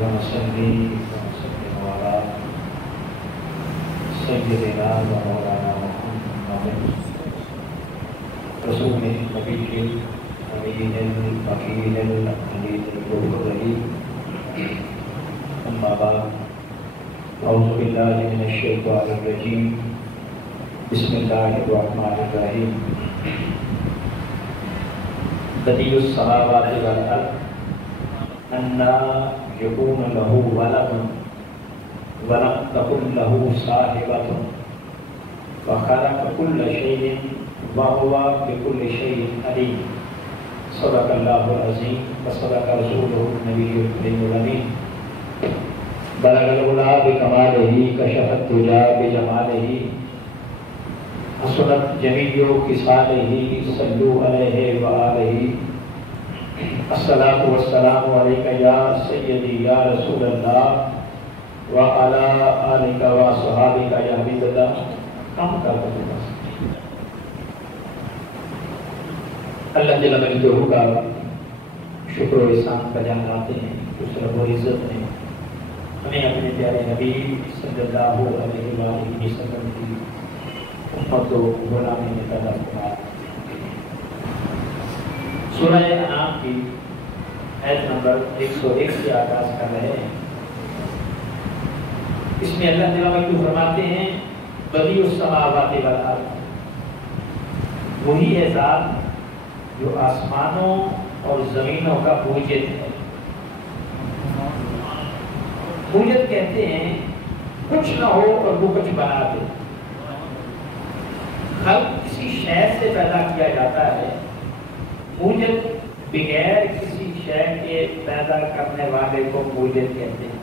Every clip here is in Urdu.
ونصلي ونسلم على سيدنا ومولانا محمد رسول النبي الأمين المكين الأمين البرهي. أما بعد، أعوذ بالله من الشيطان الرجيم. بسم الله الرحمن الرحيم. بديع السماوات والأرض أنى يكون له ولد ولم تكن له صاحبة وخلق كل شيء وهو بكل شيء عليم. صدق الله العظيم وصدق رسوله النبي الكريم الأمين. بلغ العلا بكماله كشف الدجى بجماله حسنت جميع خصاله صلوا عليه وآله. الصلاة والسلام عليك يا سيدي يا رسول الله وعلى آلك وصحابك يا حبيب الله. کام کرتا ہے بس اللہ جل مجدہ کا شکر و احسان کا جان لاتے ہیں. اس رب و عزت نے ہمیں اپنے پیارے نبی صلی اللہ علیہ وآلہ وسلم کی امت و غلامی میں پیدا فرمایا. سورہ انعام کی آیت نمبر 101 سے آغاز کر رہے ہیں. اس میں اللہ تعالیٰ کو فرماتے ہیں بدیع السماوات والارض، وہی ہے ذات جو آسمانوں اور زمینوں کا موجد ہے. موجد کہتے ہیں کچھ نہ ہو اور وہ کچھ بنا دے. خلق کسی شے سے پیدا کیا جاتا ہے. موجد بغیر کسی شے کے پیدا کرنے والے کو موجد کہتے ہیں.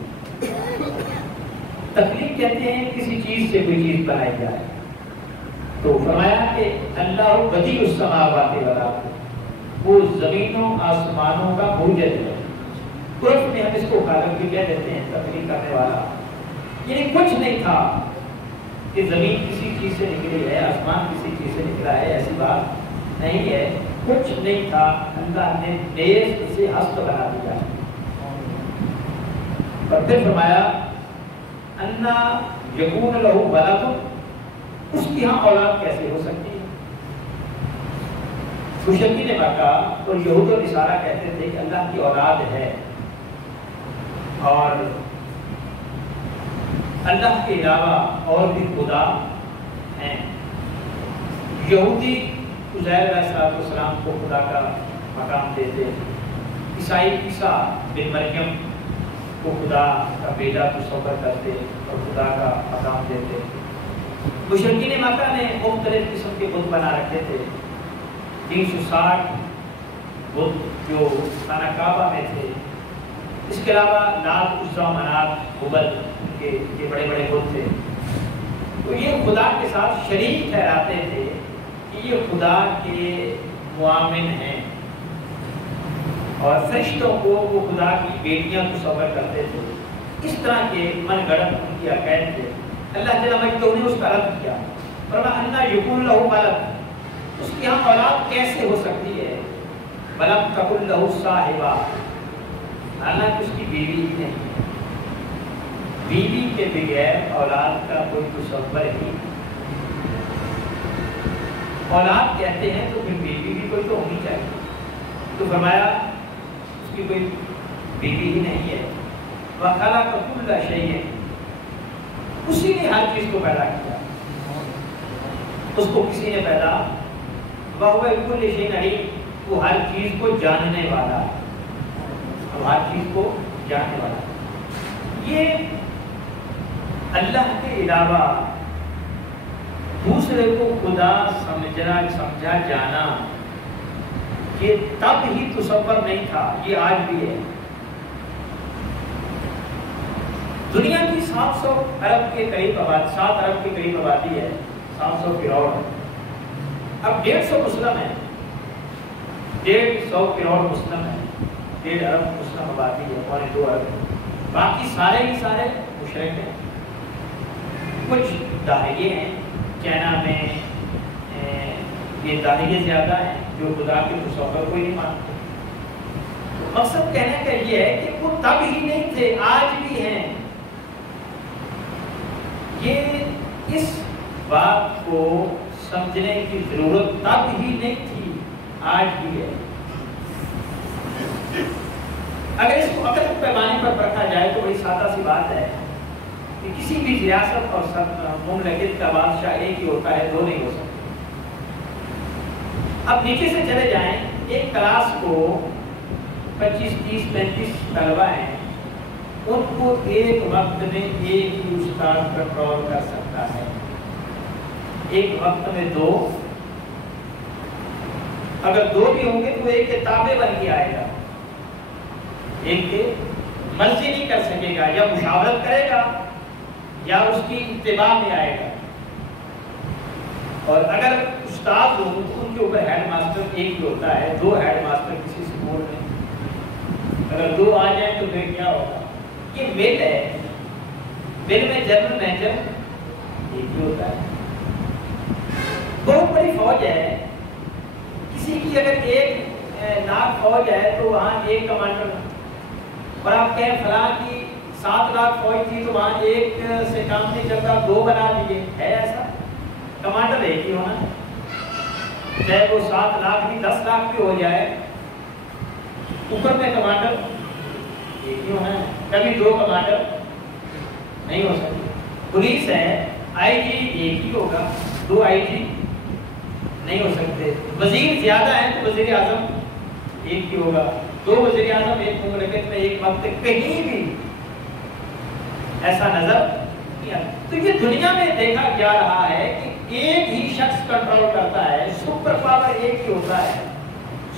تخلیق کہتے ہیں کسی چیز سے کوئی چیز بنائی جائے. تو فرمایا کہ اللہ بدیع السماوات والارض، وہ زمینوں آسمانوں کا موجد ہے. عرف میں ہم اس کو خالق بھی کہہ دیتے ہیں، تخلیق کرنے والا. یعنی کچھ نہیں تھا کہ زمین کسی چیز سے نکلی ہے، آسمان کسی چیز سے نکلا ہے، ایسی بات نہیں ہے. کچھ نہیں تھا، اللہ نے دیش سے ہست بنا دیا. اور پھر فرمایا انا یکون لہ ولد، اس کی ہاں اولاد کیسے ہو سکتی ہے. مشرکین مکہ اور یہود و نصارہ کہتے تھے کہ اللہ کی اولاد ہے اور اللہ کے علاوہ اور بھی خدا ہیں. یہودی عزیر علیہ السلام کو خدا کا مقام دیتے، عیسائی عیسیٰ بن مریم کو خدا کا بیٹا تصور کرتے اور خدا کا مقام دیتے. مشرکین مکہ نے مختلف قسم کے بت بنا رکھے تھے. 360 بت جو خانہ کعبہ میں تھے. اس کے علاوہ لات، عزا، منات، ہبل کے یہ بڑے بڑے بت تھے. تو یہ خدا کے ساتھ شریک ٹھہراتے تھے کہ یہ خدا کے معاون ہیں، اور فرشتوں کو وہ خدا کی بیٹیاں تصور کرتے تھے. اس طرح کے من گڑت ان کی عقائد تھے. اللہ تعالیٰ مجدہ نے اس کا رد کیا. فرمایا انا یکون لہ ولد، اس کی ہاں اولاد کیسے ہو سکتی ہے. ولم تکن لہ صاحبہ، حالانکہ اس کی بیوی ہی نہیں. بیوی کے بغیر اولاد کا کوئی تصور ہی. اولاد کہتے ہیں تو پھر بیوی بھی کوئی تو ہونی چاہیے. تو فرمایا اس کی کوئی بیوی ہی نہیں ہے. وَخَلَقَ كُلَّ شَيْءٍ، اسی نے ہر چیز کو پیدا کیا. اس کو کسی نے پیدا. وَهُوَ بِكُلِّ شَيْءٍ عَلِيمٌ، وہ ہر چیز کو جاننے والا ہے. وہ ہر چیز کو جاننے والا ہے. یہ اللہ کے علاوہ دوسرے کو خدا سمجھا جانا یہ تب ہی تصور نہیں تھا، یہ آج بھی ہے. دنیا کی 700 ارب کے قریب آبادی، 7 ارب کے قریب آبادی ہے، 700 کروڑ. اب 150 مسلم ہیں، 150 کروڑ مسلم ہیں، 1.5 ارب مسلم آبادی ہے، 2 ارب. باقی سارے ہی سارے مشرک ہیں. کچھ داہیے ہیں، چائنا میں یہ داہیے زیادہ ہیں جو خدا کے تصور کو ہی نہیں مانتے. مقصد کہنے کا یہ ہے کہ ان تب ہی نہیں تھے، آج بھی ہیں۔ یہ اس بات کو سمجھنے کی ضرورت تب ہی نہیں تھی، آج بھی ہے۔ اگر اس کو عقل کے پیمانے پر پرکھا جائے تو بڑی سادہ سی بات ہے کہ کسی بھی ریاست اور مملکت کا بادشاہ ایک ہی ہوتا ہے، دو نہیں ہو سکتے۔ اب نیچے سے چلے جائیں، ایک کلاس کو 25 30 35 طلبہ ہیں، ان کو ایک وقت میں ایک ہی استاد کنٹرول کر سکتا ہے، ایک وقت میں دو۔ اگر دو بھی ہوں گے تو ایک کے تابع بن کے آئے گا، ایک کے مرضی نہیں کر سکے گا، یا مشاورت کرے گا یا اس کی اتباع میں آئے گا۔ اور اگر استاد ہوں تو ان کے اوپر ہیڈ ماسٹر ایک ہی ہوتا ہے، دو ہیڈ ماسٹر کسی اسکول میں۔ اگر دو آ جائیں تو پھر کیا ہوگا؟ یہ مل ہے، مل میں جنرل مینیجر ایک ہی ہوتا ہے۔ بہت بڑی فوج ہے، کسی کی اگر ایک لاکھ فوج ہے تو وہاں ایک کمانڈر، اور آپ کہیں فلاں کی 7 لاکھ فوج تھی تو وہاں ایک سے کام نہیں چلتا، دو بنا دیے، ہے ایسا؟ کمانڈر ایک ہی ہونا ہے، چاہے وہ 7 لاکھ بھی 10 لاکھ بھی ہو جائے، اوپر میں کمانڈر ایک ہی ہونا ہے۔ کبھی دو کمانڈر نہیں ہو سکتے۔ پولیس ہے، آئی جی ایک ہی ہوگا، دو آئی جی نہیں ہو سکتے۔ وزیر زیادہ ہیں تو وزیر اعظم ایک ہی ہوگا، دو وزیر اعظم ایک مملکت میں ایک وقت کہیں بھی ایسا نظر نہیں آتا۔ تو یہ دنیا میں دیکھا جا رہا ہے کہ ایک ہی شخص کنٹرول کرتا ہے، سپر پاور ایک ہی ہوتا ہے،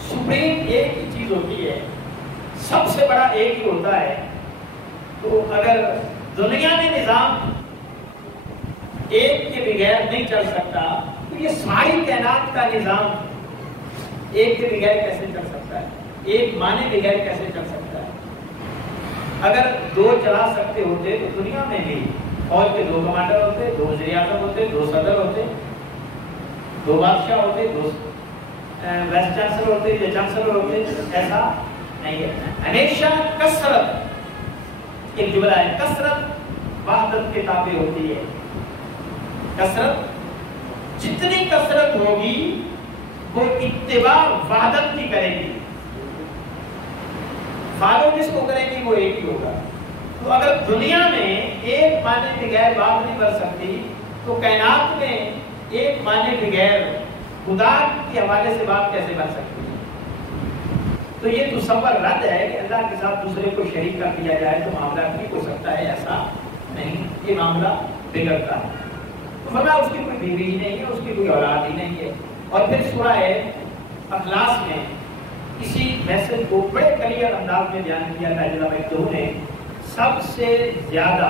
سپریم ایک ہی چیز ہوتی ہے، سب سے بڑا ایک ہی ہوتا ہے۔ تو اگر دنیا میں نظام ایک کے بغیر نہیں چل سکتا تو یہ ساری کائنات کا نظام ایک کے بغیر کیسے چل سکتا ہے؟ ایک مانے بغیر کیسے چل سکتا ہے؟ اگر دو چلا سکتے ہوتے تو دنیا میں بھی فوج کے دو کمانڈر ہوتے، دو وزیر اعظم ہوتے، دو صدر ہوتے، دو بادشاہ ہوتے، دو وائس چانسلر ہوتے یا چانسلر ہوتے۔ ایسا نہیں ہے، ہمیشہ کثرت، ایک جملہ ہے، کثرت وحدت کے تابع ہوتی ہے۔ کثرت، جتنی کثرت ہوگی وہ اتباع وحدت کی کرے گی، فالو جس کو کرے گی وہ ایک ہی ہوگا۔ تو اگر دنیا میں ایک معنی بغیر بات نہیں بن سکتی تو کائنات میں ایک معنی بغیر خدا کے حوالے سے بات کیسے بن سکتی ہے؟ تو یہ تصور رد ہے کہ اللہ کے ساتھ دوسرے کو شریک کر دیا جائے تو معاملہ ٹھیک ہو سکتا ہے، ایسا نہیں، یہ معاملہ بگڑتا ہے۔ تو فرمایا اس کی کوئی بیوی ہی نہیں ہے، اس کی کوئی اولاد ہی نہیں ہے۔ اور پھر سورہ اخلاص میں اسی میسج کو بڑے کلیئر انداز میں بیان کیا تھا جناب ایک نے، سب سے زیادہ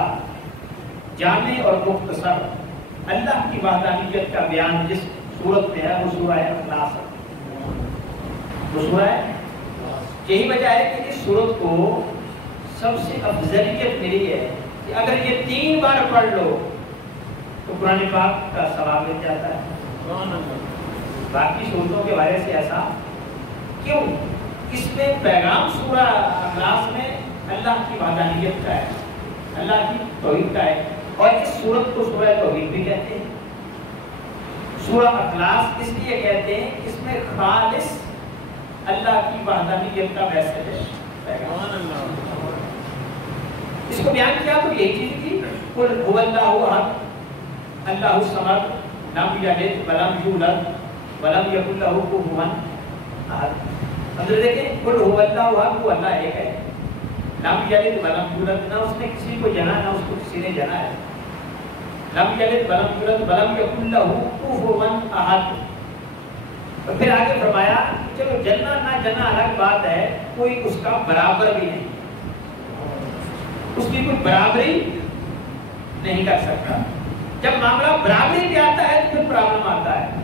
جامع اور مختصر اللہ کی وحدانیت کا بیان جس صورت میں ہے وہ سورہ اخلاص ہے۔ وہ سورہ یہی وجہ ہے کہ اس صورت کو سب سے افضلیت ملی ہے کہ اگر یہ 3 بار پڑھ لو تو قرآن پاک کا ثواب مل جاتا ہے۔ باقی صورتوں کے بارے سے ایسا کیوں؟ اس میں پیغام سورہ اخلاص میں اللہ کی وحدانیت کا ہے، اللہ کی توحید کا ہے، اور اس صورت کو سورہ توحید بھی کہتے ہیں۔ سورہ اخلاص اس لیے کہتے ہیں اس میں خالص اللہ کی وحدانیت کا میسج ہے۔ اس کو بیان کیا تو یہی چیز تھی، قل هو اللہ احد اللہ الصمد لم یلد ولم یولد ولم یکن لہ کفوا احد۔ اندر دیکھیں، قل هو اللہ احد، وہ اللہ ایک ہے، لم یلد ولم یولد، نہ اس نے کسی کو جنا نہ اس کو کسی نے جنا ہے، لم یلد ولم یولد ولم یکن لہ کفوا احد۔ اور پھر آگے فرمایا چلو جننا نہ جننا الگ بات ہے، کوئی اس کا برابر بھی نہیں، اس کی کوئی برابری نہیں کر سکتا۔ جب معاملہ برابری پہ آتا ہے تو پھر پرابلم آتا ہے۔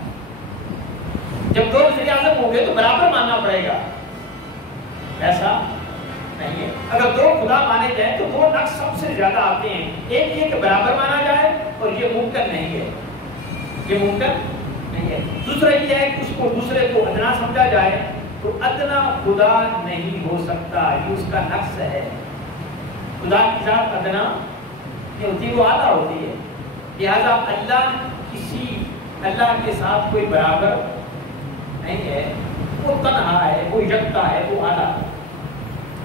جب 2 وزیر اعظم ہوں گے تو برابر ماننا پڑے گا، ایسا نہیں ہے۔ اگر 2 خدا مانے جائیں تو 2 نقص سب سے زیادہ آتے ہیں، ایک یہ کہ برابر مانا جائے اور یہ ممکن نہیں ہے، یہ ممکن نہیں ہے۔ دوسرا یہ ہے کہ اس کو دوسرے کو ادنا سمجھا جائے تو ادنا خدا نہیں ہو سکتا، یہ اس کا نقص ہے۔ خدا کی ذات ادنا نہیں ہوتی، وہ اعلیٰ ہوتی ہے. لہٰذا اللہ کے ساتھ کوئی برابر نہیں ہے، وہ تنہا ہے، وہ یکتا ہے، وہ اعلیٰ ہے.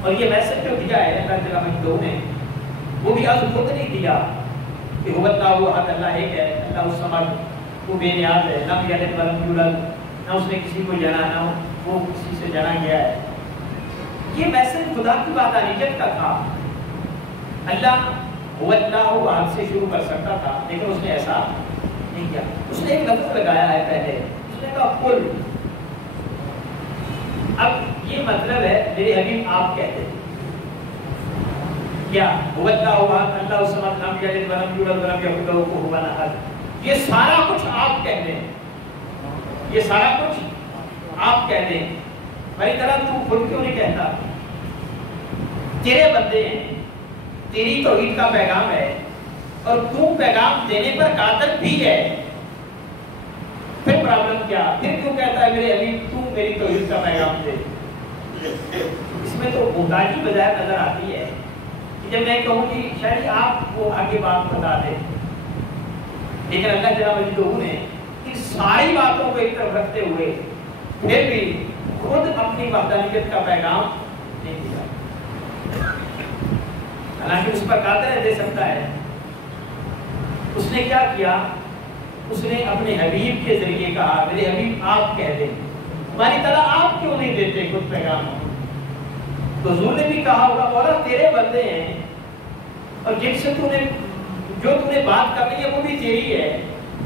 اور یہ میسج جو دیا ہے اللہ تعالیٰ مجدو نے، وہ بھی از خود نہیں دیا کہ هو اللہ احد، اللہ ایک ہے، اللہ الصمد، وہ بے نیاز ہے، لم یلد ولم یولد، نہ اس نے کسی کو جنا، نہ وہ کسی سے جنا گیا ہے. یہ میسج خدا کی وحدانیت کا تھا. اللہ هو اللہ احد سے شروع کر سکتا تھا، لیکن اس نے ایسا نہیں کیا. اس نے ایک لفظ لگایا ہے پہلے، اس نے کہا قل. اب یہ مطلب ہے میرے حبیب آپ کہتے ہیں کیا؟ هو اللہ احد، اللہ الصمد، لم یلد ولم یولد ولم یکن لہ کفوا احد. یہ سارا کچھ آپ کہہ دیں، یہ سارا کچھ آپ کہہ دیں. بھائی طرح تو خود کیوں نہیں کہتا؟ تیرے بندے ہیں، تیری توحید کا پیغام ہے، اور تو پیغام دینے پر قادر بھی ہے. پھر پرابلم کیا؟ پھر کیوں کہتا ہے میرے حبیب تو میری توحید کا پیغام دے؟ اس میں تو محتاجی بجائے نظر آتی ہے کہ جب میں کہوں کہ شاید آپ وہ آگے بات بتا دیں، لیکن اللہ جل مجدہ نے ان ساری باتوں کو ایک طرف رکھتے ہوئے پھر بھی خود اپنی وحدانیت کا پیغام نہیں دیا. حالانکہ اس پر قادر ہے، دے سکتا ہے. اس نے کیا کیا؟ اس نے اپنے حبیب کے ذریعے کہا میرے حبیب آپ کہہ دیں. ہماری طرح آپ کیوں نہیں دیتے خود پیغام؟ تو حضور نے بھی کہا ہوگا مولا تیرے بندے ہیں، اور جن سے جو نے بات کرنی ہے وہ بھی تیری ہے،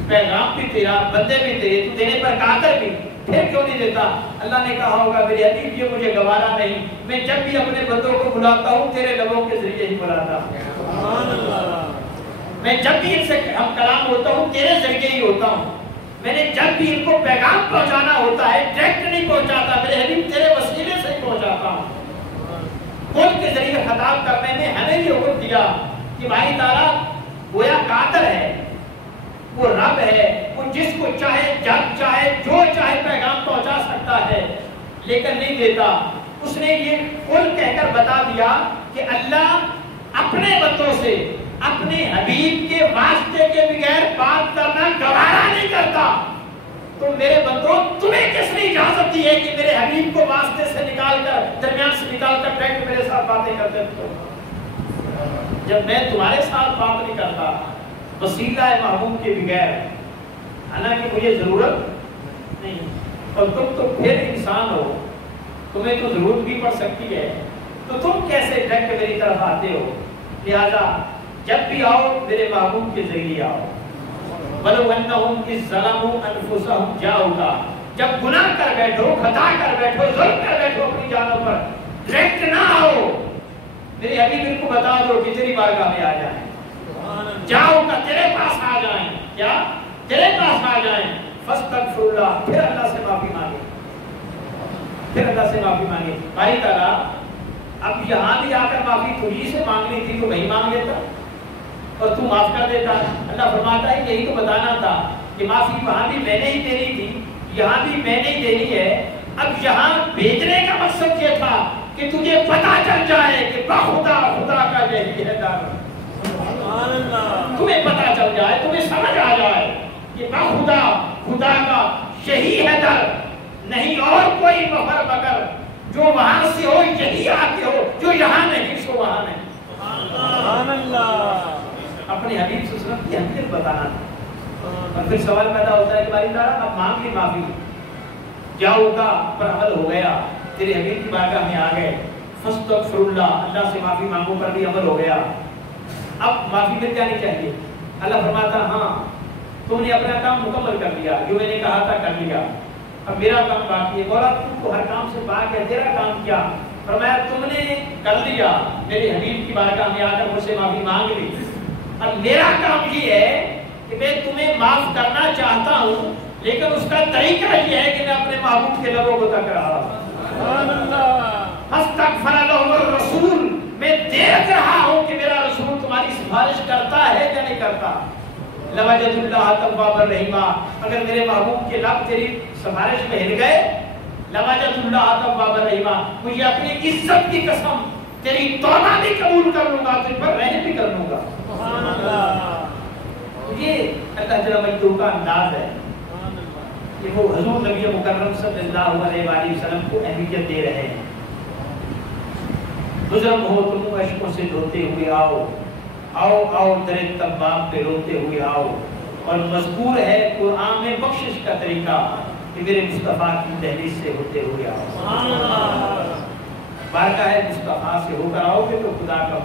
پیغام بھی تیرا، بندے بھی تیرے، تو دینے پر قادر بھی، پھر کیوں نہیں دیتا؟ اللہ نے کہا ہوگا میرے حبیب یہ مجھے گوارا نہیں، میں جب بھی اپنے بندوں کو بلاتا ہوں تیرے لبوں کے ذریعے ہی بلاتا ہوں. میں جب بھی ان سے ہم کلام ہوتا ہوں تیرے ذریعے ہی ہوتا ہوں. میں نے جب بھی ان کو پیغام پہنچانا ہوتا ہے ڈائریکٹ نہیں پہنچاتا، میرے حبیب تیرے وسیلے سے ہی پہنچاتا ہوں. خود کے ذریعے خطاب کرنے میں ہمیں بھی حکم دیا کہ بھائی تعالیٰ گویا قادر ہے، وہ رب ہے، وہ جس کو چاہے جب چاہے جو چاہے پیغام پہنچا سکتا ہے، لیکن نہیں دیتا. اس نے یہ قل کہہ کر بتا دیا کہ اللہ اپنے بندوں سے اپنے حبیب کے واسطے کے بغیر بات کرنا گوارا نہیں کرتا. تو میرے بندوں تمہیں کس نے اجازت دی ہے کہ میرے حبیب کو واسطے سے نکال کر، درمیان سے نکال کر ڈائریکٹ میرے ساتھ باتیں کرتے ہو؟ جب میں تمہارے ساتھ بات نہیں کرتا وسیلہ محبوب کے بغیر، حالانکہ مجھے ضرورت نہیں، اور تم تو پھر انسان ہو، تمہیں تو ضرورت بھی پڑ سکتی ہے، تو تم کیسے ڈائریکٹ میری طرف آتے ہو؟ لہذا جب بھی آؤ میرے محبوب کے ذریعے آؤ. وَلَوْ أَنَّهُمْ إِذْ ظَلَمُوا أَنفُسَهُمْ جَاءُوكَ، جب گناہ کر بیٹھو، خطا کر بیٹھو، ظلم کر بیٹھو اپنی جانوں پر، ڈائریکٹ نہ آؤ. میرے حبیب ان کو بتا دو کہ تیری بارگاہ میں آ جائیں، جاؤ کا تیرے پاس آ جائیں. کیا؟ تیرے پاس آ جائیں. فَاسْتَغْفِرُوا اللَّهَ، پھر اللہ سے معافی مانگے، پھر اللہ سے معافی مانگے. بھائی تعالیٰ اب یہاں بھی آ کر معافی تجھی سے مانگنی تھی تو وہی مانگ لیتا اور تو معاف کر دیتا. اللہ فرماتا ہے یہی تو بتانا تھا کہ معافی وہاں بھی میں نے ہی دینی تھی، یہاں بھی میں نے ہی دینی ہے. اب یہاں بھیجنے کا مقصد یہ تھا کہ تجھے پتا چل جائے کہ بخدا خدا کا یہی ہے در. تمہیں پتا چل جائے، تمہیں سمجھ آ جائے کہ بخدا خدا کا یہی ہے در، نہیں اور کوئی مفر مگر جو وہاں سے ہو یہی آگے ہو، جو یہاں نہیں سو وہاں نہیں. سبحان اللہ. اپنے حبیب صلی اللہ علیہ وسلم کی حقیقت بتانا تھا. اور پھر سوال پیدا ہوتا ہے کہ باری تعالیٰ اب مانگ لی معافی، جاؤ کا پر عمل ہو گیا، تیرے حبیب کی بارگاہ میں آ گئے، فاستغفر اللہ، اللہ سے معافی مانگو پر بھی عمل ہو گیا، اب معافی مل جانی چاہیے. اللہ فرماتا ہاں تم نے اپنا کام مکمل کر لیا، جو میں نے کہا تھا کر لیا، اب میرا کام باقی ہے. مولا تم کو ہر کام سے پاک ہے، تیرا کام کیا؟ فرمایا تم نے کر لیا، میرے حبیب کی بارگاہ میں آ کر مجھ سے معافی مانگ لی، اب میرا کام یہ ہے کہ میں تمہیں معاف کرنا چاہتا ہوں، لیکن اس کا طریقہ یہ ہے کہ میں اپنے محبوب کے لبوں کو تک رہا ہوں. فاستغفر لهم الرسول، میں دیکھ رہا ہوں کہ میرا رسول تمہاری سفارش کرتا ہے یا نہیں کرتا. لوجد اللہ توابا رحیما، اگر میرے محبوب کے لب تیری سفارش میں ہل گئے، لوجد اللہ توابا رحیما، مجھے اپنی عزت کی قسم تیری توبہ بھی قبول کر لوں گا، تجھ پر رحم بھی کر لوں گا۔ سبحان اللہ۔ یہ اللہ جل مجدہ کا انداز ہے کہ وہ حضور نبی مکرم صلی اللہ علیہ وآلہ وسلم کو اہمیت دے رہے ہیں۔ بزرگ ہو تم اشکوں سے دھوتے ہوئے آؤ، آؤ آؤ در تمام پہ روتے ہوئے آؤ۔ اور مذکور ہے قرآن میں بخشش کا طریقہ کہ میرے مصطفیٰ کی دہلیز سے ہوتے ہوئے آؤ۔ بارگاہ مصطفیٰ سے ہو کر آؤ گے تو خدا کا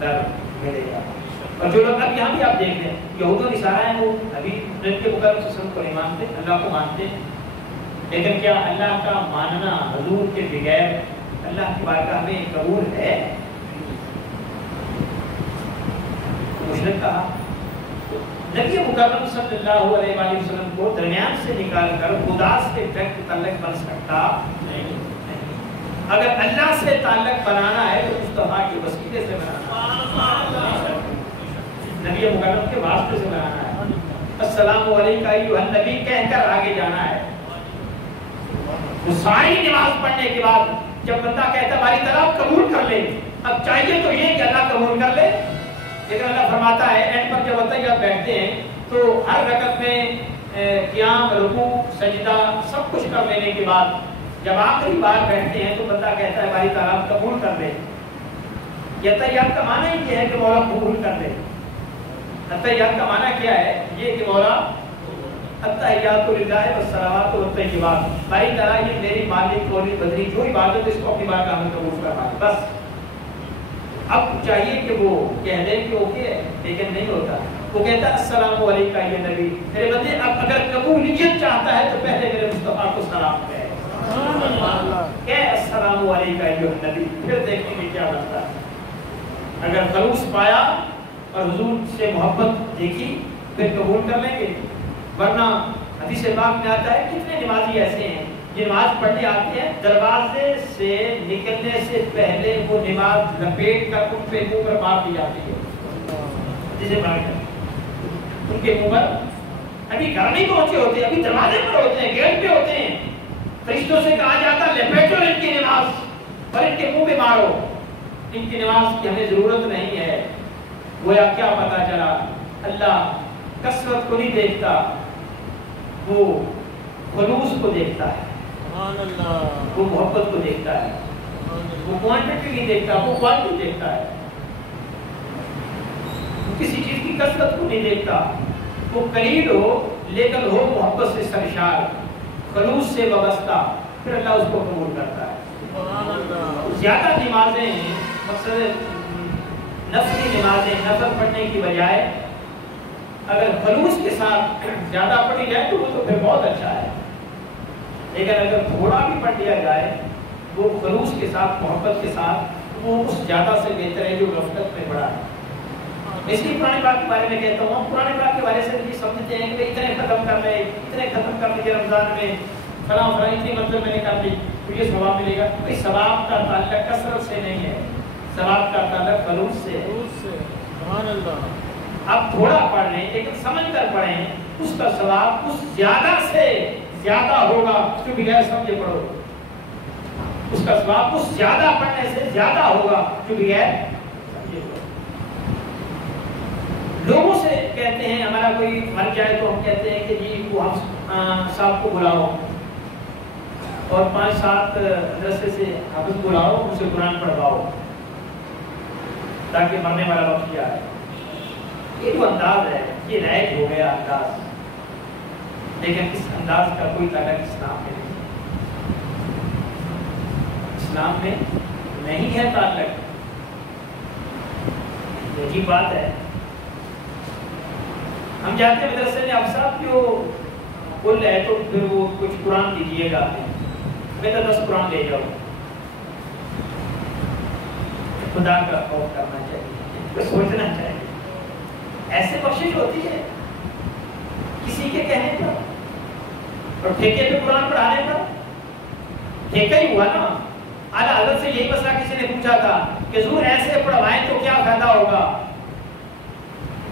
در ملے گا۔ اور جو لوگ اب یہاں بھی آپ دیکھ لیں یہود و نصارہ ہیں، وہ ابھی نبی کے مکرم صلی اللہ علیہ وسلم کو نہیں مانتے، اللہ کو مانتے ہیں، لیکن کیا اللہ کا ماننا حضور کے بغیر اللہ کی بارگاہ میں قبول ہے؟ مشرک کہا نبی مکرم صلی اللہ علیہ وآلہ وسلم کو درمیان سے نکال کر خدا سے ڈائریکٹ تعلق بن سکتا نہیں۔ اگر اللہ سے تعلق بنانا ہے تو مصطفیٰ کے وسیلے سے بنانا ہے، نبی مکرم کے واسطے سے بنانا ہے۔ السلام علیکم ایھا النبی کہہ کر آگے جانا ہے۔ وہ ساری نماز پڑھنے کے بعد جب بندہ کہتا ہے ہماری طرف قبول کر لے، اب چاہیے تو یہ کہ اللہ قبول کر لے، لیکن اللہ فرماتا ہے اینڈ پر جب آپ بیٹھتے ہیں تو ہر رکعت میں قیام، رکوع، سجدہ سب کچھ کر لینے کے بعد جب آخری بار بیٹھتے ہیں تو بندہ کہتا ہے ہماری طرف قبول کر لے۔ یہ تحیات کا معنی یہ ہے کہ مولا قبول کر لے۔ تحیات کا معنی کیا ہے؟ یہ کہ مولا التحیات للہ والصلوات والطیبات، ہماری طرح یہ میری مالک کولی بدری جو عبادت اس کو اپنی بارگاہ میں قبول کروا دے بس۔ اب چاہیے کہ وہ کہہ دیں کہ اوکے ہے، لیکن نہیں ہوتا۔ وہ کہتا ہے السلام علیکم یا نبی، میرے بندے اب اگر قبولیت چاہتا ہے تو پہلے میرے مصطفیٰ کو سلام کہے، کہ السلام علیکم یا نبی، پھر دیکھیں گے کیا بنتا ہے۔ اگر خلوص پایا اور حضور سے محبت دیکھی پھر قبول کر لیں گے، ورنہ حدیث پاک میں آتا ہے کتنے نمازی ایسے ہیں جو نماز پڑھنے آتے ہیں، دروازے سے نکلنے سے پہلے وہ نماز لپیٹ کر ان پہ منہ پر مار دی جاتی ہے، جسے مار کر ان کے منہ پر ابھی گھر نہیں پہنچے ہوتے، ابھی دروازے پر ہوتے ہیں، گیٹ پہ ہوتے ہیں، فرشتوں سے کہا جاتا لپیٹو ان کی نماز اور ان کے منہ پہ مارو، ان کی نماز کی ہمیں ضرورت نہیں ہے۔ گویا کیا پتا چلا اللہ کثرت کو نہیں دیکھتا، وہ خلوص کو دیکھتا ہے، وہ محبت کو دیکھتا ہے، وہ کوانٹٹی نہیں دیکھتا، وہ کوالٹی دیکھتا ہے، وہ کسی چیز کی کثرت کو نہیں دیکھتا، وہ قلیل ہو لیکن ہو محبت سے سرشار، خلوص سے وابستہ، پھر اللہ اس کو قبول کرتا ہے۔ زیادہ نمازیں مقصد نفلی نمازیں نفل پڑھنے کی بجائے اگر خلوص کے ساتھ زیادہ پڑھی جائے تو وہ تو پھر بہت اچھا ہے، لیکن اگر تھوڑا بھی پڑھ لیا جائے وہ خلوص کے ساتھ محبت کے ساتھ وہ اس زیادہ سے بہتر ہے جو غفلت میں پڑا ہے۔ اس لیے قرآن پاک کے بارے میں کہتا ہوں، ہم قرآن پاک کے بارے سے یہ سمجھتے ہیں کہ اتنے ختم کر لیں، اتنے ختم کر لیجیے رمضان میں، فلاں فلاں اتنی مطلب میں نے کر لی تو یہ ثواب ملے گا۔ کوئی ثواب کا تعلق کثرت سے نہیں ہے، ثواب کا تعلق خلوص سے ہے۔ سبحان اللہ۔ آپ تھوڑا پڑھ لیں لیکن سمجھ کر پڑھیں، اس کا ثواب اس زیادہ سے زیادہ ہوگا جو بغیر سمجھے پڑھو، اس کا ثواب اس زیادہ پڑھنے سے زیادہ ہوگا جو بغیر سمجھے پڑھو۔ لوگوں سے کہتے ہیں ہمارا کوئی مر جائے تو ہم کہتے ہیں کہ جی وہ ہم صاحب کو بلاؤ اور 5-7 مدرسے سے حافظ بلاؤ، ان سے قرآن پڑھواؤ تاکہ مرنے والا وقت کیا ہے۔ یہ جو انداز ہے یہ رائج ہو گیا انداز، لیکن اس انداز کا کوئی تعلق اسلام میں نہیں، اسلام میں نہیں ہے تعلق۔ عجیب بات ہے، ہم جاتے ہیں مدرسے میں، اب صاحب جو کل ہے تو پھر وہ کچھ قرآن دیجیے گا، میں تو 10 قرآن لے جاؤ۔ خدا کا خوف کرنا چاہیے، سوچنا چاہیے، ایسے بخشش ہوتی ہے کسی کے کہنے پر اور ٹھیکے پہ قرآن پڑھانے پر؟ ٹھیکہ ہی ہوا نا۔ اعلیٰ حضرت سے یہی مسئلہ کسی نے پوچھا تھا کہ حضور ایسے پڑھوائیں تو کیا فائدہ ہوگا؟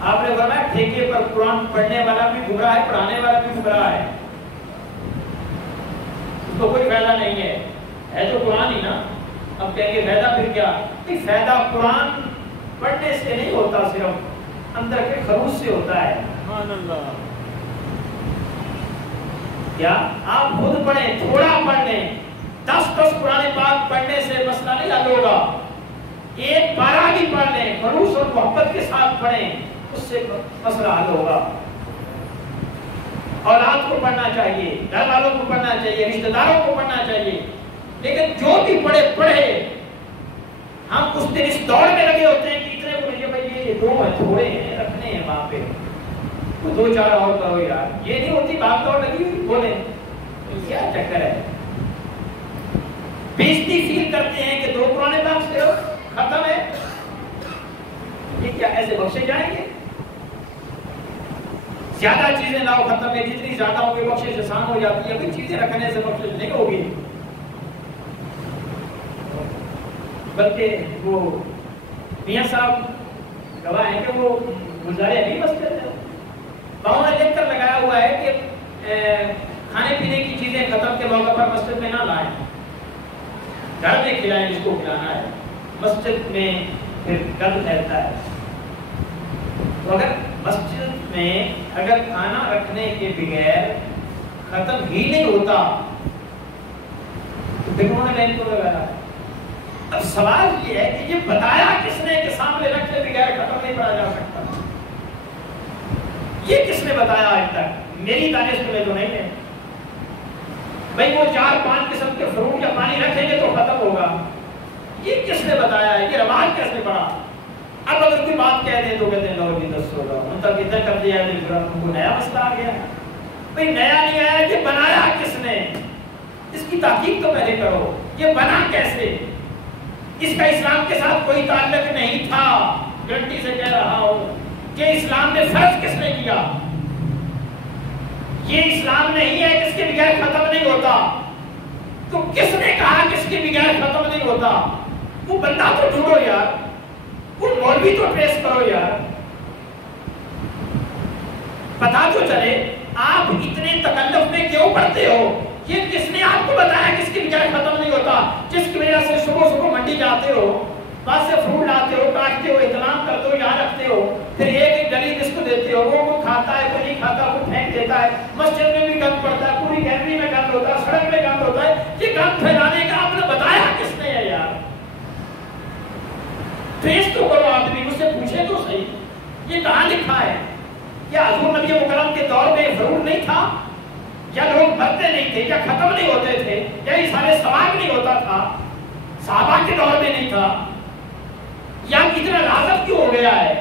آپ نے فرمایا ٹھیکے پر قرآن پڑھنے والا بھی گمراہ ہے، پڑھانے والا بھی گمراہ ہے، اس کو کوئی فائدہ نہیں ہے تو قرآن ہی نا۔ اب کہیں گے فائدہ پھر کیا؟ فائدہ قرآن پڑھنے سے نہیں ہوتا، صرف اندر کے خروج سے ہوتا ہے۔ سبحان اللہ۔ کیا آپ خود پڑھیں، تھوڑا پڑھ لیں، 10 قرآن پاک پڑھنے سے مسئلہ نہیں حل ہوگا، ایک پارہ بھی پڑھ لیں، خلوص اور محبت کے ساتھ پڑھیں، اس سے مسئلہ حل ہوگا۔ اولاد کو پڑھنا چاہیے، گھر والوں کو پڑھنا چاہیے، رشتہ داروں کو پڑھنا چاہیے، لیکن جو بھی پڑھے ہم اس دن اس دوڑ میں لگے ہوتے ہیں کہ اتنے کو لیجیے بھائی یہ 2 ہیں، تھوڑے ہیں، رکھنے ہیں وہاں پہ، 2-4 اور کرو یار، یہ نہیں ہوتی بھاگ دوڑ لگی ہوئی، بولیں کیا چکر ہے؟ بےزتی فیل کرتے ہیں کہ 2 قرآن پاک سے ختم ہے، یہ کیا ایسے بخشے جائیں گے؟ زیادہ چیزیں لاؤ ختم ہے، جتنی زیادہ ہوگی بخشش آسان ہو جاتی ہے، کوئی چیزیں رکھنے سے بخشش نہیں ہوگی۔ بلکہ وہ میاں صاحب گواہ ہیں کہ وہ گزارے نہیں مسجد ہے، باؤں نے لکھ کر لگایا ہوا ہے کہ کھانے پینے کی چیزیں ختم کے موقع پر مسجد میں نہ لائیں، گھر میں کھلائیں جس کو کھلانا ہے، مسجد میں پھر گند پھیلتا ہے۔ تو اگر مسجد میں اگر کھانا رکھنے کے بغیر ختم ہی نہیں ہوتا تو پھر انہوں نے لائن کو لگایا۔ اب سوال یہ ہے کہ یہ بتایا کس نے کہ سامنے رکھنے بغیر ختم نہیں پڑا جا سکتا؟ یہ کس نے بتایا آج تک؟ میری دانش میں تو نہیں ہے بھائی وہ 4-5 قسم کے فروٹ یا پانی رکھیں گے تو ختم ہوگا، یہ کس نے بتایا ہے؟ یہ رواج کیسے پڑا؟ اب اگر کوئی بات کہہ دیں تو کہتے ہیں لو جی 10 ہوگا، ان تک اتنا کر دیا ہے پھر ان کو نیا مسئلہ آ گیا۔ بھائی نیا نہیں آیا، یہ بنایا کس نے؟ اس کی تحقیق تو پہلے کرو، یہ بنا کیسے؟ اس کا اسلام کے ساتھ کوئی تعلق نہیں تھا، گارنٹی سے کہہ رہا ہوں کہ اسلام نے فرض کس نے کیا؟ یہ اسلام نہیں ہے جس کے بغیر ختم نہیں ہوتا، تو کس نے کہا کہ اس کے بغیر ختم نہیں ہوتا؟ وہ بندہ تو ڈھونڈو یار، وہ مولوی تو ٹریس کرو یار، پتا تو چلے آپ اتنے تکلف میں کیوں پڑتے ہو؟ یہ کس نے آپ کو بتایا کہ اس کے بغیر ختم نہیں ہوتا؟ جس کی وجہ سے صبح منڈی جاتے ہو، وہاں سے فروٹ لاتے ہو، کاٹتے ہو، اہتمام کرتے ہو، یہاں رکھتے ہو، پھر ایک گلی جس کو دیتے ہو، وہ کوئی کھاتا ہے، کوئی نہیں کھاتا، کوئی پھینک دیتا ہے، مسجد میں بھی گند پڑتا ہے، پوری گیلری میں گند ہوتا ہے، سڑک میں گند ہوتا ہے، یہ گند پھیلانے کا آپ نے بتایا کس نے ہے یار؟ ٹریس تو کرو، آدمی مجھ سے پوچھے تو صحیح، یہ کہاں لکھا ہے؟ کیا حضور نبی مکرم کے دور میں فروٹ نہیں تھا؟ یا لوگ مرتے نہیں تھے؟ یا ختم نہیں ہوتے تھے؟ یا یہ سارے ثواب نہیں ہوتا تھا؟ صحابہ کے دور میں نہیں تھا؟ یا کتنا لازم کیوں ہو گیا ہے؟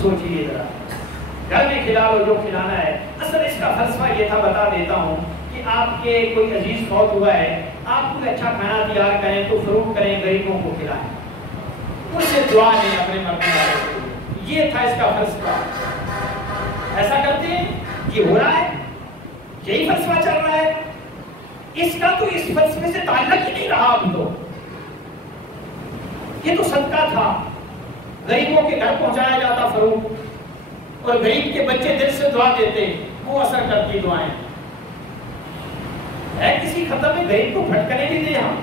سوچیے ذرا، گھر میں کھلا لو جو کھلانا ہے۔ اصل اس کا فلسفہ یہ تھا، بتا دیتا ہوں کہ آپ کے کوئی عزیز فوت ہوا ہے، آپ کوئی اچھا کھانا تیار کریں تو فروٹ کریں، غریبوں کو کھلائیں، اس سے دعا لیں اپنے مرنے والے کو، یہ تھا اس کا فلسفہ۔ ایسا کرتے ہیں، یہ ہو رہا ہے، یہی فلسفہ چل رہا ہے، اس کا تو اس فلسفے سے تعلق ہی نہیں رہا اب تو۔ یہ تو صدقہ تھا، غریبوں کے گھر پہنچایا جاتا فروٹ، اور غریب کے بچے دل سے دعا دیتے، وہ اثر کرتی دعائیں۔ ہے کسی ختم میں غریب کو پھٹکنے بھی دیں ہم؟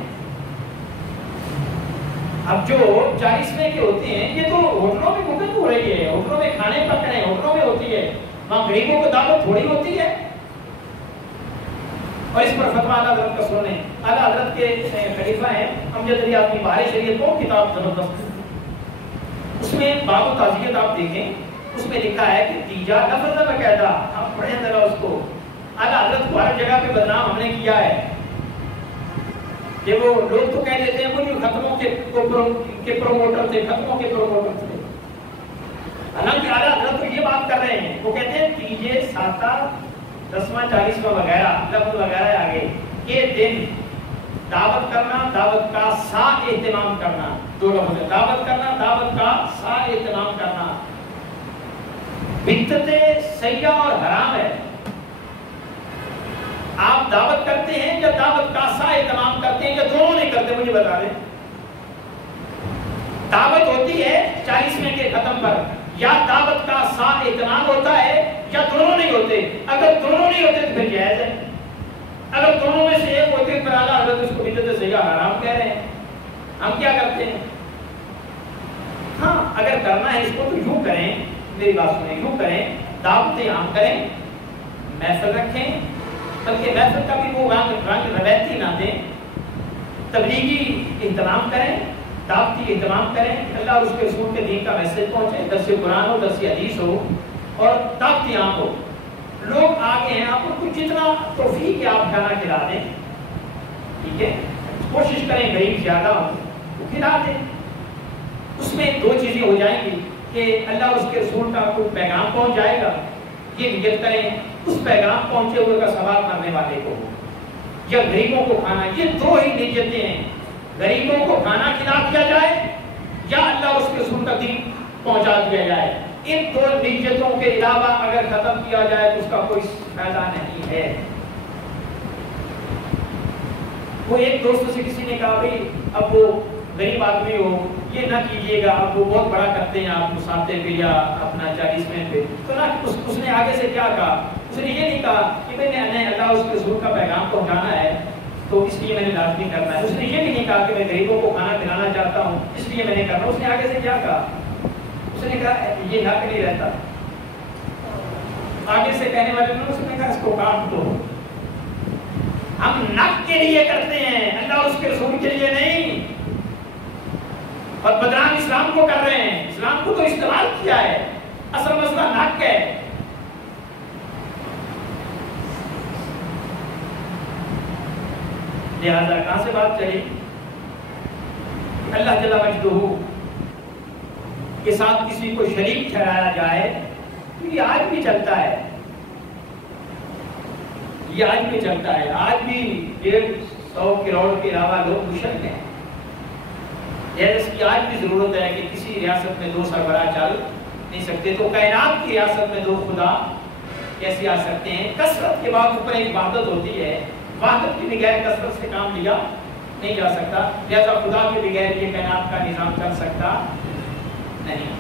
اب جو 40ویں کے ہوتے ہیں یہ تو ہوٹلوں میں بکنگ ہو رہی ہے، ہوٹلوں میں کھانے پک رہے ہیں، ہوٹلوں میں ہوتی ہے، وہاں غریبوں کو دعوت تھوڑی ہوتی ہے۔ اور اس پر فتویٰ اعلیٰ حضرت کا سنیں، اعلیٰ حضرت کے خلیفہ ہیں امجد علی آدمی بہار شریعت، وہ کتاب زبردست، اس میں باب و تعزیت آپ دیکھیں، اس میں لکھا ہے کہ تیجا لفظ باقاعدہ، آپ پڑھیں ذرا اس کو، اعلیٰ حضرت کو ہر جگہ پہ بدنام ہم نے کیا ہے کہ وہ لوگ تو کہہ دیتے ہیں وہ جو ختموں کے پروموٹر تھے، ختموں کے پروموٹر تھے، حالانکہ اعلیٰ حضرت تو یہ بات کر رہے ہیں، وہ کہتے ہیں تیجے، ساتہ، 10واں 40واں وغیرہ لفظ وغیرہ آگے کے دن دعوت کرنا، دعوت کا سا اہتمام کرنا، 2 لفظ ہے، دعوت کرنا، دعوت کا سا اہتمام کرنا، بدعت سیاح اور حرام ہے۔ آپ دعوت کرتے ہیں یا دعوت کا سا اہتمام کرتے ہیں یا دونوں نہیں کرتے؟ مجھے بتا دیں۔ دعوت ہوتی ہے 40ویں کے ختم پر، یا دعوت کا سا اہتمام ہوتا ہے یا دونوں نہیں ہوتے؟ اگر دونوں نہیں ہوتے تو پھر جائز ہے، اگر دونوں میں سے ایک ہوتے پر اعلیٰ حضرت اس کو بدعت سیاح حرام کہہ رہے ہیں، ہم کیا کرتے ہیں؟ ہاں اگر کرنا ہے اس کو تو یوں کریں، میری بات سنیں، یوں کریں، دعوتیں عام کریں، محفل رکھیں، بلکہ محفل کا بھی وہ رنگ روایتی نہ دیں، تبلیغی اہتمام کریں، دعوتی اہتمام کریں، اللہ اور اس کے رسول کے دین کا میسج پہنچے، درس قرآن ہو، درس حدیث ہو اور دعوتی عام ہو۔ لوگ آگے ہیں، آپ کو جتنا توفیق ہے آپ کھانا کھلا دیں، ٹھیک ہے، کوشش کریں غریب زیادہ ہو تو کھلا دیں۔ اس میں دو چیزیں ہو جائیں گی کہ اللہ اور اس کے رسول کا کوئی پیغام پہنچ جائے گا، یہ نیت کریں اس پیغام پہنچے ہوئے کا ثواب کرنے والے کو ہو، یا غریبوں کو کھانا، یہ دو ہی نیتیں ہیں، غریبوں کو کھانا کھلا دیا جائے یا اللہ اور اس کے رسول کا دین پہنچا دیا جائے۔ ان دو نیتوں کے علاوہ اگر ختم کیا جائے تو اس کا کوئی فائدہ نہیں ہے۔ وہ ایک دوست سے کسی نے کہا بھائی اب وہ غریب آدمی ہو، یہ نہ کیجیے گا، اب وہ بہت بڑا کرتے ہیں آپ مسافے پہ یا اپنا 40ویں پہ، تو نہ اس نے آگے سے کیا کہا، اس نے یہ نہیں کہا کہ میں نے اللہ اس کے رسول کا پیغام پہنچانا ہے تو اس لیے میں نے لازمی کرنا ہے، اس نے یہ بھی نہیں کہا کہ میں غریبوں کو کھانا کھلانا چاہتا ہوں اس لیے میں نے کرنا، اس نے آگے سے کیا کہا، اس نے کہا یہ نہ نہیں رہتا، آگے سے کہنے والے نے اس نے کہا اس کو کاٹ دو، ہم نق کے لیے کرتے ہیں اللہ اور اس کے رسول کے لیے نہیں، اور بدنام اسلام کو کر رہے ہیں، اسلام کو تو استعمال کیا ہے، اصل مسئلہ نق ہے۔ لہذا کہاں سے بات چلی؟ اللہ جل مجدہ کے ساتھ کسی کو شریک ٹھہرایا جائے تو یہ آج بھی چلتا ہے، یہ آج بھی چلتا ہے، آج بھی 150 کروڑ کے علاوہ لوگ مشرک ہیں۔ اس کی آج بھی ضرورت ہے کہ کسی ریاست میں 2 سربراہ چل نہیں سکتے تو کائنات کی ریاست میں 2 خدا کیسے آ سکتے ہیں؟ کثرت کے بعد اوپر ایک وحدت ہوتی ہے، وحدت کے بغیر کثرت سے کام لیا نہیں جا سکتا، لہذا خدا کے بغیر یہ کائنات کا نظام چل سکتا نہیں۔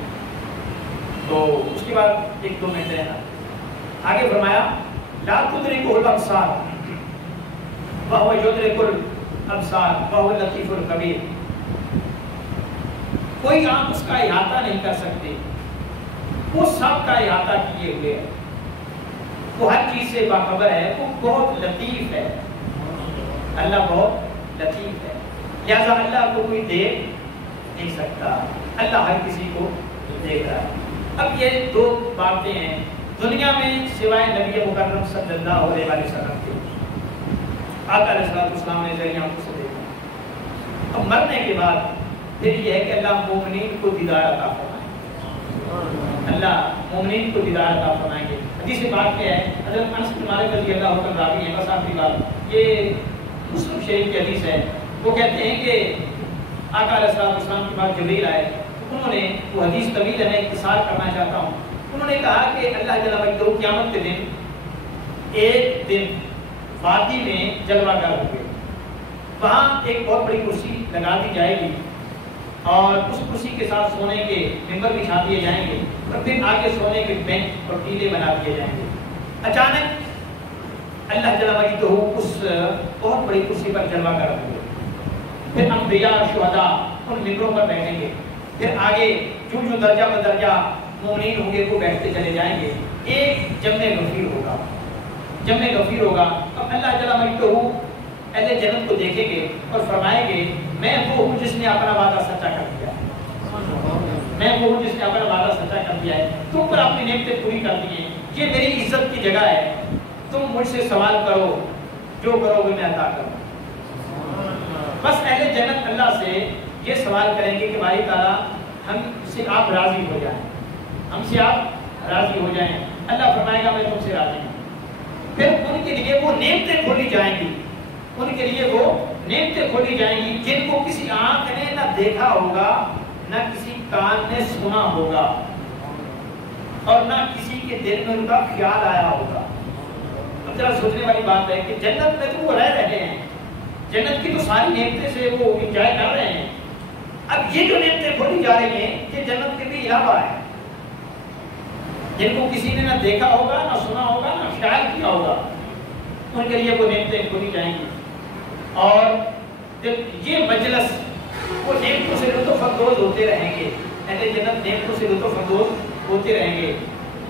تو اس کے بعد 1-2 منٹ رہنا، آگے فرمایا لا تدرکہ الابصار وہو یدرک الابصار وہو اللطیف الخبیر، کوئی آنکھ اس کا احاطہ نہیں کر سکتے، وہ سب کا احاطہ کیے ہوئے ہے، وہ ہر چیز سے باخبر ہے، وہ بہت لطیف ہے، اللہ بہت لطیف ہے، لہذا اللہ کو کوئی دیکھ نہیں سکتا، اللہ ہر کسی کو دیکھ رہا ہے۔ اب یہ 2 باتیں ہیں دنیا میں سوائے نبی مکرم صلی اللہ علیہ وسلم کے، آقا علیہ السلام نے ذریعہ کو سے دیکھا۔ اب مرنے کے بعد پھر یہ ہے کہ اللہ مومنین کو دیدار عطا فرمائے، اللہ مومنین کو دیدار عطا فرمائیں گے۔ حدیث پاک کیا ہے؟ حضرت انس بن مالک رضی اللہ عنہ راوی ہیں، بس آخری بات، یہ مسلم شریف کی حدیث ہے، وہ کہتے ہیں کہ آقا علیہ السلام کے بعد جبریل آئے، انہوں نے وہ حدیث طویل ہے، میں اختصار کرنا چاہتا ہوں، انہوں نے کہا کہ اللہ جل مجدہ قیامت کے دن ایک دن وادی میں جلوہ گر ہوئے، وہاں ایک بہت بڑی کرسی لگا دی جائے گی اور اس کرسی کے ساتھ سونے کے ممبر بچھا دیے جائیں گے اور پھر آگے سونے کے بینچ اور ٹیلے بنا دیے جائیں گے۔ اچانک اللہ جل مجدہ اس بہت بڑی کرسی پر جلوہ گر ہوئے، پھر انبیاء شہداء ان ممبروں پر بیٹھیں گے، پھر آگے جو جو درجہ بدرجہ مومنین ہوں گے وہ بیٹھتے چلے جائیں گے، ایک جمع غفیر ہوگا، جمع غفیر ہوگا۔ اب اللہ جل مجدہ اہل جنت کو دیکھیں گے اور فرمائیں گے میں وہ ہوں جس نے اپنا وعدہ سچا کر دیا ہے، میں وہ ہوں جس نے اپنا وعدہ سچا کر دیا ہے، تم پر اپنی نعمتیں پوری کر دی ہیں، یہ میری عزت کی جگہ ہے، تم مجھ سے سوال کرو، جو کرو گے میں عطا کروں۔ بس اہل جنت اللہ سے یہ سوال کریں گے کہ بھائی تعالیٰ ہم سے آپ راضی ہو جائیں، ہم سے آپ راضی ہو جائیں، اللہ فرمائے گا میں تم سے راضی ہوں، پھر ان کے لیے وہ نعمتیں کھولی جائیں گی، ان کے لیے وہ نعمتیں کھولی جائیں گی جن کو کسی آنکھ نے نہ دیکھا ہوگا، نہ کسی کان نے سنا ہوگا، اور نہ کسی کے دل میں ان کا خیال آیا ہوگا۔ اب ذرا سوچنے والی بات ہے کہ جنت میں تو وہ رہ رہے ہیں، جنت کی تو ساری نعمتیں سے وہ انجوائے کر رہے ہیں، اب یہ جو نعمتیں کھولی جا رہی ہیں یہ جنت کے بھی علاوہ ہے، جن کو کسی نے نہ دیکھا ہوگا، نہ سنا ہوگا، نہ خیال کیا ہوگا۔ ان کے لیے وہ نعمتیں کھولی جائیں گی، اور یہ مجلس وہ نعمتوں سے لطف اندوز ہوتے رہیں گے، اہل جنت نعمتوں سے لطف اندوز ہوتے رہیں گے۔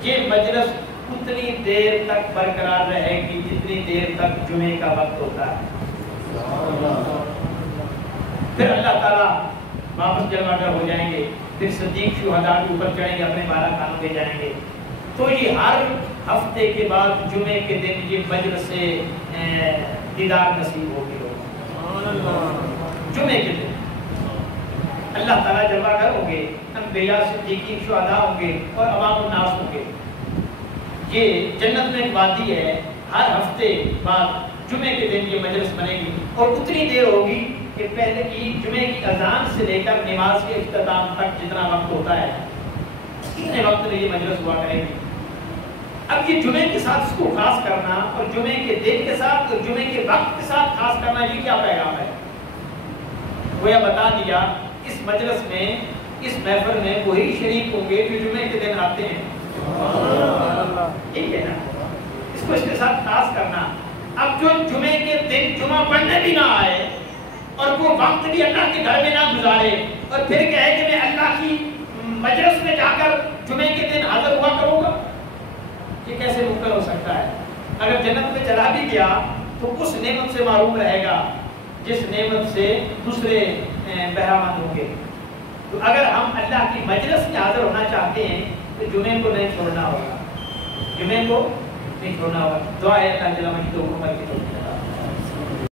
یہ مجلس اتنی دیر تک برقرار رہے گی جتنی دیر تک جمعے کا وقت ہوتا ہے۔ پھر اللہ تعالیٰ واپس جمع کر ہو جائیں گے، پھر صدیق شہداء کے اوپر چڑھیں گے، اپنے بارہ خانوں لے جائیں گے۔ تو یہ ہر ہفتے کے بعد جمعے کے دن یہ مجلس سے دیدار نصیب ہوگی جمعے کے دن اللہ تعالیٰ جمع کر ہوں گے، انبیاء صدیقین شہداء ہوں گے اور عوام الناس ہوں گے۔ یہ جنت میں ایک وادی ہے، ہر ہفتے بعد جمعے کے دن یہ مجلس بنے گی، اور اتنی دیر ہوگی کہ پہلے کی جمعے کی اذان سے لے کر نماز کے اختتام تک جتنا وقت ہوتا ہے اتنے وقت میں یہ مجلس ہوا کرے گی۔ اب یہ جمعے کے ساتھ اس کو خاص کرنا اور جمعے کے دن کے ساتھ اور جمعے کے وقت کے ساتھ خاص کرنا، یہ کیا پیغام ہے؟ گویا بتا دیا اس مجلس میں، اس محفل میں وہی شریک ہوں گے جو جمعے کے دن آتے ہیں، ٹھیک ہے نا؟ اس کو اس کے ساتھ خاص کرنا۔ اب جو جمعے کے دن جمعہ پڑھنے بھی نہ آئے اور وہ وقت بھی اللہ کے گھر میں نہ گزارے اور پھر کہے کہ میں اللہ کی مجلس میں جا کر جمعے کے دن حاضر ہوا کروں گا، یہ کیسے ممکن ہو سکتا ہے؟ اگر جنت میں چلا بھی گیا تو اس نعمت سے معروم رہے گا جس نعمت سے دوسرے بہرامند ہوں گے۔ تو اگر ہم اللہ کی مجلس میں حاضر ہونا چاہتے ہیں تو جمعے کو نہیں چھوڑنا ہوگا، جمعے کو نہیں چھوڑنا ہوگا۔ دعا ہے اللہ جل مجدہ کی توفیق